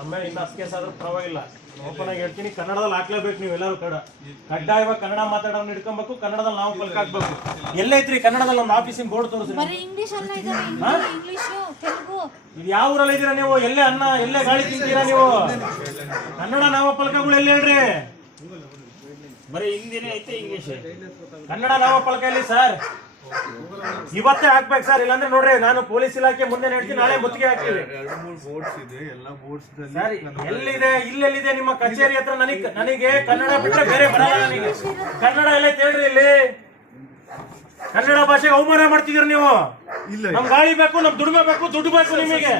ಆಮೇಲೆ ಇನ್ನು 10 ಕೇಸ್ ಆದ್ರೂ ಪರವಾಗಿಲ್ಲ. ಓಪನ್ ಆಗಿ ಹೇಳ್ತೀನಿ, ಕನ್ನಡದಲ್ಲಿ ಹಾಕ್ಲೇಬೇಕು ನೀವು ಎಲ್ಲರೂ. ಕಡ್ಡಾಯವಾಗಿ ಕನ್ನಡ ಮಾತಾಡೋನ್ನ ಹಿಡ್ಕೊಬೇಕು, ಕನ್ನಡದಲ್ಲಿ ನಾವು ಪಲ್ಕ ಹಾಕ್ಬೇಕು. ಎಲ್ಲೈತ್ರಿ ಕನ್ನಡದಲ್ಲಿ ಒಂದು ಆಫೀಸಿನ ಬೋರ್ಡ್ ತೋರಿಸ್ರಿ. ಇದು ಯಾವ ಊರಲ್ಲಿ ಇದ್ದೀರಾ ನೀವು? ಎಲ್ಲೇ ಅನ್ನ ಎಲ್ಲೇ ಗಾಳಿ ತಿಂತೀರಾ ನೀವು? ಕನ್ನಡ ನಾಮಫಲಕಗಳು ಎಲ್ಲಿ ಹೇಳ್ರಿ? ಬರೀ ಹಿಂದಿನೇ ಐತೆ, ಇಂಗ್ಲಿಷ್. ಕನ್ನಡ ನಾಮಫಲಕ ಎಲ್ಲಿ ಸರ್? ಇವತ್ತೇ ಹಾಕ್ಬೇಕು ಸರ್, ಇಲ್ಲಾಂದ್ರೆ ನೋಡ್ರಿ ನಾನು ಪೊಲೀಸ್ ಇಲಾಖೆ ಮುಂದೆ ಹೇಳ್ತೀನಿ, ನಾಳೆ ಮುತ್ತಿಗೆ ಹಾಕ್ತೀವಿ. ಸರ್ ಎಲ್ಲಿದೆ? ಇಲ್ಲೆಲ್ಲಿದೆ ನಿಮ್ಮ ಕಚೇರಿ ಹತ್ರ? ನನಗೆ ಕನ್ನಡ ಬಿಟ್ರೆ ಬೇರೆ ಬರಲ್ಲ. ನನಗೆ ಕನ್ನಡ ಎಲ್ಲ ಹೇಳ್ರಿ. ಇಲ್ಲಿ ಕನ್ನಡ ಭಾಷೆಗೆ ಅವಮಾನ ಮಾಡ್ತಿದ್ದೀರಿ ನೀವು. ನಮ್ ಗಾಳಿ ಬೇಕು, ನಮ್ ದುಡಿಮೆ ಬೇಕು, ದುಡ್ಡು ಬೇಕು ನಿಮಗೆ.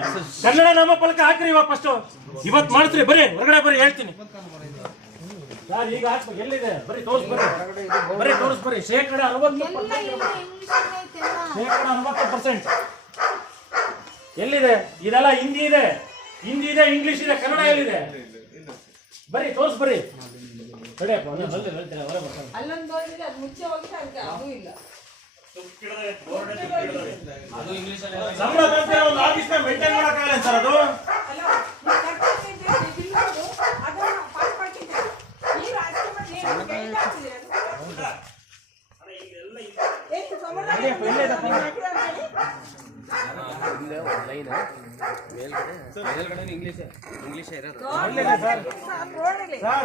ಕನ್ನಡ ನಾಮಫಲಕ ಹಾಕ್ರಿ ಇವಾಗ ಫಸ್ಟ್. ಇವತ್ತು ಮಾಡ್ತೀರಿ, ಬರೀ ಹೊರಗಡೆ ಬರೀ ಹೇಳ್ತೀನಿ ಸರ್. ಈಗ ಹಾಕ್ಬೇಕು. ಎಲ್ಲಿದೆ? ಬರೀ ತೋರ್ಸ್ ಬರ್ರಿ, ಬರೀ ತೋರ್ಸ್ ಬರ್ರಿ. ಶೇಕಡ 60% ಎಲ್ಲಿದೆ? ಇದೆಲ್ಲ ಹಿಂದಿ ಇದೆ, ಹಿಂದಿ ಇದೆ, ಇಂಗ್ಲಿಷ್ ಇದೆ, ಕನ್ನಡ ಎಲ್ಲಿದೆ? ಬರೀ ತೋರ್ಸ್ ಬರ್ರಿ. ಸಂಬಳ ತಂದ್ರೆ ಒಂದು ಆಫೀಸ್ ಮೇಂಟೈನ್ ಮಾಡಕ್ಕಾಗಲ್ಲ ಸರ್ ಅದು.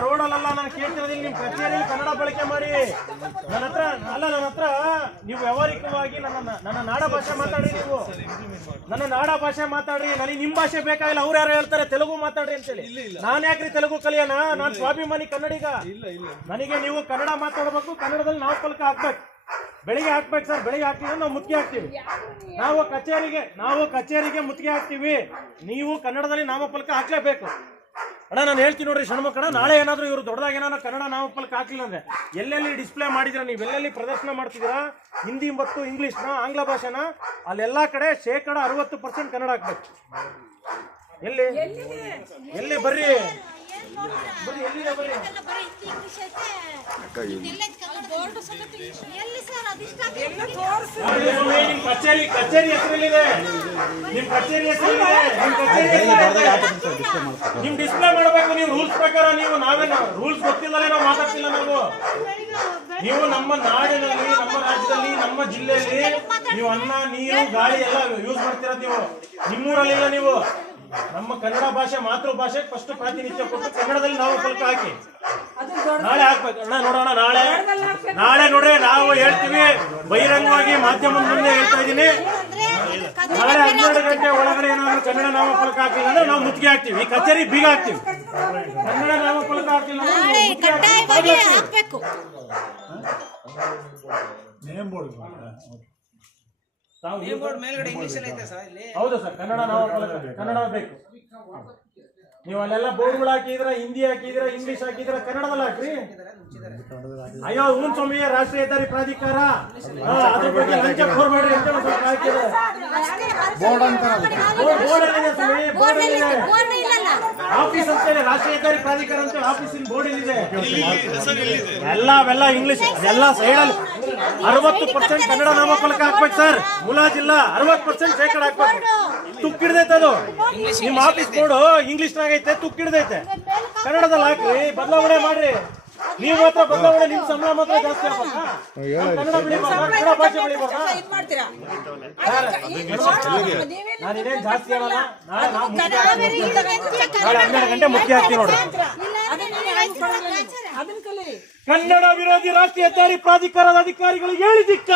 ರೋಡಲ್ಲ ನಾನು ಕೇಳ್ತಿರೋದಿಲ್ಲ. ನಿಮ್ ಕಚೇರಿಯಲ್ಲಿ ಕನ್ನಡ ಬಳಕೆ ಮಾಡಿ. ನನ್ನ ಹತ್ರ ನೀವು ವ್ಯವಹಾರಿಕವಾಗಿ ನನ್ನ ನಾಡ ಭಾಷೆ ಮಾತಾಡಿ. ನೀವು ನನ್ನ ನಾಡ ಭಾಷೆ ಮಾತಾಡ್ರಿ. ನನಗೆ ನಿಮ್ ಭಾಷೆ ಬೇಕಾಗಿಲ್ಲ. ಅವ್ರು ಯಾರು ಹೇಳ್ತಾರೆ ತೆಲುಗು ಮಾತಾಡ್ರಿ ಅಂತೇಳಿ. ನಾನ್ ಯಾಕ್ರಿ ತೆಲುಗು ಕಲಿಯೋಣ? ನಾನು ಸ್ವಾಭಿಮಾನಿ ಕನ್ನಡಿಗ. ನನಗೆ ನೀವು ಕನ್ನಡ ಮಾತಾಡ್ಬೇಕು, ಕನ್ನಡದಲ್ಲಿ ನಾವು ಫಲಕ ಹಾಕ್ಬೇಕು. ಬೆಳಿಗ್ಗೆ ಹಾಕ್ಬೇಕು ಸರ್, ಬೆಳಿಗ್ಗೆ ಹಾಕ್ತೀವಿ, ನಾವು ಮುತ್ತಿಗೆ ಹಾಕ್ತೀವಿ. ನಾವು ಕಚೇರಿಗೆ ಮುತ್ತಿಗೆ ಹಾಕ್ತೀವಿ. ನೀವು ಕನ್ನಡದಲ್ಲಿ ನಾಮಫಲಕ ಹಾಕ್ಲೇಬೇಕು. ಅಣ್ಣ ನಾನು ಹೇಳ್ತೀನಿ ನೋಡ್ರಿ ಷಣ್ಮುಖಣ್ಣ, ನಾಳೆ ಏನಾದ್ರು ಇವರು ದೊಡ್ಡದಾಗಿ ಏನಾದ್ರು ಕನ್ನಡ ನಾಮಫಲಕ ಹಾಕಿಲ್ಲ ಅಂದ್ರೆ ಎಲ್ಲೆಲ್ಲಿ ಡಿಸ್ಪ್ಲೇ ಮಾಡಿದಿರಾ, ನೀವು ಎಲ್ಲೆಲ್ಲಿ ಪ್ರದರ್ಶನ ಮಾಡ್ತಿದ್ದೀರಾ ಹಿಂದಿ ಮತ್ತು ಇಂಗ್ಲಿಷ್ನ, ಆಂಗ್ಲ ಭಾಷೆನ, ಅಲ್ಲೆಲ್ಲಾ ಕಡೆ ಶೇಕಡ 60% ಕನ್ನಡ ಹಾಕ್ಬೇಕು. ಎಲ್ಲಿ ಬರ್ರಿ ಎಲ್ಲಿದೆ ಬರ್ರಿ. ನಿಮ್ ಕಚೇರಿ ಹೆಸರಲ್ಲಿದೆ, ನಿಮ್ ಕಚೇರಿ ಹೆಸರಲ್ಲಿದೆ. ನಿಮ್ ಡಿಸ್ಪ್ಲೇ ಮಾಡಬೇಕು ನೀವು ರೂಲ್ಸ್ ಪ್ರಕಾರ. ನೀವು ನಾವೇನು ರೂಲ್ಸ್ ಗೊತ್ತಿಲ್ಲದೆ ನಾವು ಮಾತಾಡ್ತಿಲ್ಲ. ನೀವು ನಮ್ಮ ನಾಡಿನಲ್ಲಿ, ನಮ್ಮ ರಾಜ್ಯದಲ್ಲಿ, ನಮ್ಮ ಜಿಲ್ಲೆಯಲ್ಲಿ ನೀವು ಅನ್ನ, ನೀರು, ಗಾಳಿ ಎಲ್ಲ ಯೂಸ್ ಮಾಡ್ತಿರೋದು ನೀವು. ನಿಮ್ಮೂರಲ್ಲಿಲ್ಲ. ನೀವು ನಮ್ಮ ಕನ್ನಡ ಭಾಷೆ ಮಾತೃಭಾಷೆ ಫಸ್ಟ್ ಪ್ರಾತಿನಿಧ್ಯ ಕೊಟ್ಟು ಕನ್ನಡದಲ್ಲಿ ನಾವು ಫಲಕ ಹಾಕಿ ನಾಳೆ ಹಾಕ್ಬೇಕು. ಅಣ್ಣ ನೋಡೋಣ, ನಾಳೆ ನೋಡ್ರಿ ನಾವು ಹೇಳ್ತೀವಿ ಬಹಿರಂಗವಾಗಿ ಮಾಧ್ಯಮದ ಮುಂದೆ ಹೇಳ್ತಾ ಇದ್ದೀನಿ. ನಾಳೆ 12 ಗಂಟೆ ಒಳಗಡೆ ಏನಾದ್ರು ಕನ್ನಡ ನಾಮಫಲಕ ಹಾಕಿಲ್ಲ ಅಂದ್ರೆ ನಾವು ಮುತ್ತಿಗೆ ಹಾಕ್ತೀವಿ. ಈ ಕಚೇರಿ ಬೀಗ ಹಾಕ್ತೀವಿ. ಕನ್ನಡ ನಾಮಫಲಕ ಹಾಕಿಲ್ಲ ಹೌದು ಸರ್. ಕನ್ನಡ ನಾಮಫಲಕ ಕನ್ನಡ ಬೇಕು. ನೀವು ಅಲ್ಲೆಲ್ಲ ಬೋರ್ಡ್ಗಳು ಹಾಕಿದ್ರ, ಹಿಂದಿ ಹಾಕಿದ್ರ, ಇಂಗ್ಲಿಷ್ ಹಾಕಿದ್ರ, ಕನ್ನಡದಲ್ಲಿ ಹಾಕ್ರಿ. ಅಯ್ಯೋ ಹೂನ್ ಸ್ವಾಮಿ, ರಾಷ್ಟ್ರೀಯ ಹೆದ್ದಾರಿ ಪ್ರಾಧಿಕಾರ ಅದ್ರ ಬಗ್ಗೆ ಲಂಚ ಖೋರ್ ಮಾಡ್ರಿ ಅಂತ ಹಾಕಿದ್ದಾರೆ. ಆಫೀಸ್ ಅಂತ ಹೇಳಿ ರಾಷ್ಟ್ರೀಯ ಹೆದ್ದಾರಿ ಪ್ರಾಧಿಕಾರ ಅಂತ ಆಫೀಸಿನ ಬೋರ್ಡ್ ಇಲ್ಲಿದೆ. ಅವೆಲ್ಲ ಇಂಗ್ಲಿಷ್, ಎಲ್ಲ ಸೈಡಲ್ಲಿ 60% ಕನ್ನಡ ನಾಮಫಲಕ ಹಾಕ್ಬೇಕು ಸರ್. ಮುಲಾಜಿಲ್ಲ, 60% ಶೇಕಡ ಹಾಕ್ಬೇಕು. ತುಕ್ಕಿಡ್ದೈತೆ ಅದು. ನಿಮ್ಮ ಆಫೀಸ್ ಬೋರ್ಡು ಇಂಗ್ಲಿಷ್ನಾಗೈತೆ, ತುಕ್ಕಿಡ್ದೈತೆ. ಕನ್ನಡದಲ್ಲಿ ಹಾಕ್ರಿ, ಬದಲಾವಣೆ ಮಾಡ್ರಿ. ನೀವು ಮಾತ್ರ ಬದಲಾವಣೆ, ನಿಮ್ ಸಂಬಳ ಮಾತ್ರ ಜಾಸ್ತಿ ಆಗ್ಬೇಕಾ? ಕನ್ನಡ ಬೆಳಿಬಾರ್ದ? ಕನ್ನಡ ಭಾಷೆ ಬೆಳಿಬಾರ್ದ? ನಾನು ಇದೇನು ಜಾಸ್ತಿ ಹೇಳಲ್ಲ. ನಾಳೆ 12 ಗಂಟೆ ಮುಖ್ಯ ಹಾಕ್ತೀವಿ ನೋಡ್ರಿ. ಕನ್ನಡ ವಿರೋಧಿ ರಾಷ್ಟ್ರೀಯ ಹೆದ್ದಾರಿ ಪ್ರಾಧಿಕಾರದ ಅಧಿಕಾರಿಗಳು ಹೇಳಿದಿಕ್ಕ